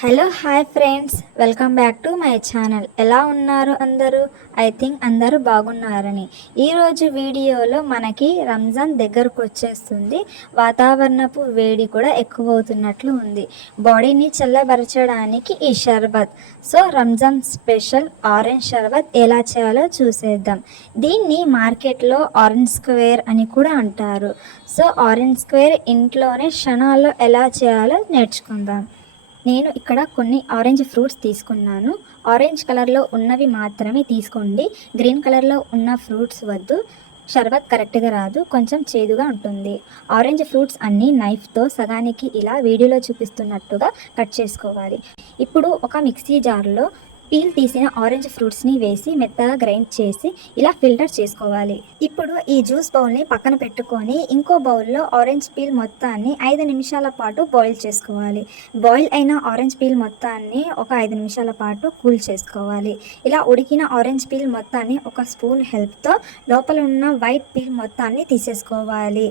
Hello hi friends, welcome back to my channel. ఎలా ఉన్నారు అందరూ? ఐ థింక్ అందరూ బాగున్నారని. ఈరోజు వీడియోలో మనకి రంజాన్ దగ్గరకు వచ్చేస్తుంది. వాతావరణపు వేడి కూడా ఎక్కువ అవుతున్నట్లు ఉంది. బాడీని చల్లబరచడానికి ఈ షర్బత్. సో రంజాన్ స్పెషల్ ఆరెంజ్ షర్బత్ ఎలా చేయాలో చూసేద్దాం. దీన్ని మార్కెట్లో ఆరెంజ్ స్క్వేర్ అని కూడా అంటారు. సో ఆరెంజ్ స్క్వేర్ ఇంట్లోనే క్షణాల్లో ఎలా చేయాలో నేర్చుకుందాం. నేను ఇక్కడ కొన్ని ఆరెంజ్ ఫ్రూట్స్ తీసుకున్నాను. ఆరెంజ్ కలర్లో ఉన్నవి మాత్రమే తీసుకోండి. గ్రీన్ కలర్లో ఉన్న ఫ్రూట్స్ వద్దు. షర్బత్ కరెక్ట్గా రాదు, కొంచెం చేదుగా ఉంటుంది. ఆరెంజ్ ఫ్రూట్స్ అన్నీ నైఫ్తో సగానికి ఇలా వీడియోలో చూపిస్తున్నట్టుగా కట్ చేసుకోవాలి. ఇప్పుడు ఒక మిక్సీ జార్లో పీల్ తీసిన ఆరెంజ్ ఫ్రూట్స్ని వేసి మెత్తగా గ్రైండ్ చేసి ఇలా ఫిల్టర్ చేసుకోవాలి. ఇప్పుడు ఈ జ్యూస్ బౌల్ని పక్కన పెట్టుకొని ఇంకో బౌల్లో ఆరెంజ్ పీల్ మొత్తాన్ని 5 నిమిషాల పాటు బాయిల్ చేసుకోవాలి. బాయిల్ అయిన ఆరెంజ్ పీల్ మొత్తాన్ని ఒక 5 నిమిషాల పాటు కూల్ చేసుకోవాలి. ఇలా ఉడికిన ఆరెంజ్ పీల్ మొత్తాన్ని ఒక స్పూన్ హెల్ప్తో లోపల ఉన్న వైట్ పీల్ మొత్తాన్ని తీసేసుకోవాలి.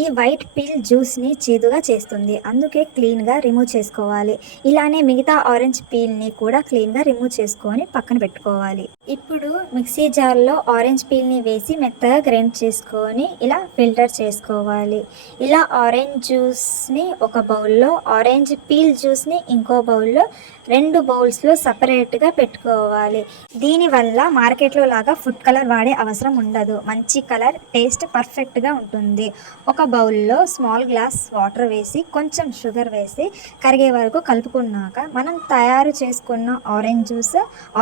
ఈ వైట్ పీల్ జ్యూస్ని చేదుగా చేస్తుంది, అందుకే క్లీన్గా రిమూవ్ చేసుకోవాలి. ఇలానే మిగతా ఆరెంజ్ పీల్ని కూడా క్లీన్గా రిమూవ్ చేసుకొని పక్కన పెట్టుకోవాలి. ఇప్పుడు మిక్సీ జార్లో ఆరెంజ్ పీల్ని వేసి మెత్తగా గ్రైండ్ చేసుకొని ఇలా ఫిల్టర్ చేసుకోవాలి. ఇలా ఆరెంజ్ జ్యూస్ని ఒక బౌల్లో, ఆరెంజ్ పీల్ జ్యూస్ని ఇంకో బౌల్లో, 2 బౌల్స్లో సపరేట్గా పెట్టుకోవాలి. దీనివల్ల మార్కెట్లో లాగా ఫుడ్ కలర్ వాడే అవసరం ఉండదు. మంచి కలర్, టేస్ట్ పర్ఫెక్ట్గా ఉంటుంది. ఒక బౌల్లో స్మాల్ గ్లాస్ వాటర్ వేసి కొంచెం షుగర్ వేసి కరిగే వరకు కలుపుకున్నాక మనం తయారు చేసుకున్న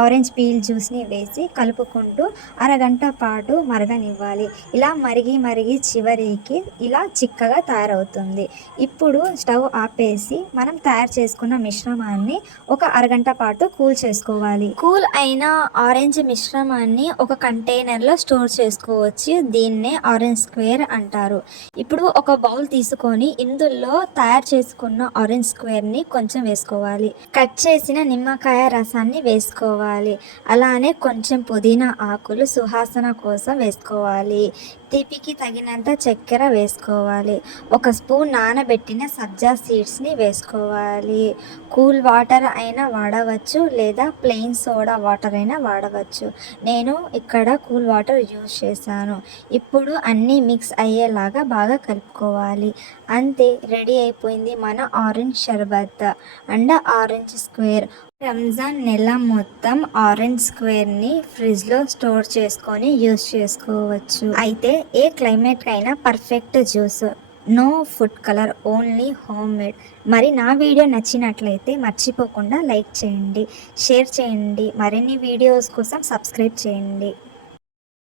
ఆరెంజ్ పీల్ జ్యూస్ని వేసి కలుపుకుంటూ అరగంట పాటు మరగనివ్వాలి. ఇలా మరిగి చివరికి ఇలా చిక్కగా తయారవుతుంది. ఇప్పుడు స్టవ్ ఆపేసి మనం తయారు చేసుకున్న మిశ్రమాన్ని ఒక అరగంట పాటు కూల్ చేసుకోవాలి. కూల్ అయిన ఆరెంజ్ మిశ్రమాన్ని ఒక కంటైనర్లో స్టోర్ చేసుకోవచ్చు. దీన్నే ఆరెంజ్ స్క్వేర్ అంటారు. ఇప్పుడు ఒక బౌల్ తీసుకొని ఇందులో తయారు చేసుకున్న ఆరెంజ్ స్క్వేర్ని కొంచెం వేసుకోవాలి. కట్ చేసిన నిమ్మకాయ రసాన్ని వేసుకోవాలి. అలానే కొంచెం పుదీనా ఆకులు సువాసన కోసం వేసుకోవాలి. తీపికి తగినంత చక్కెర వేసుకోవాలి. ఒక స్పూన్ నానబెట్టిన సబ్జా సీడ్స్ని వేసుకోవాలి. కూల్ వాటర్ అయినా వాడవచ్చు, లేదా ప్లెయిన్ సోడా వాటర్ అయినా వాడవచ్చు. నేను ఇక్కడ కూల్ వాటర్ యూజ్ చేశాను. ఇప్పుడు అన్నీ మిక్స్ అయ్యేలాగా బాగా కలుపుకోవాలి. అంతే, రెడీ అయిపోయింది మన orange sharbat and orange square. Ramzan నెల మొత్తం ఆరెంజ్ స్క్వేర్ని ఫ్రిడ్జ్లో స్టోర్ చేసుకొని యూజ్ చేసుకోవచ్చు. అయితే ఏ క్లైమేట్కి అయినా perfect juice. No food colour, only homemade. మరి నా వీడియో నచ్చినట్లయితే మర్చిపోకుండా లైక్ చేయండి, షేర్ చేయండి. మరిన్ని వీడియోస్ కోసం సబ్స్క్రైబ్ చేయండి.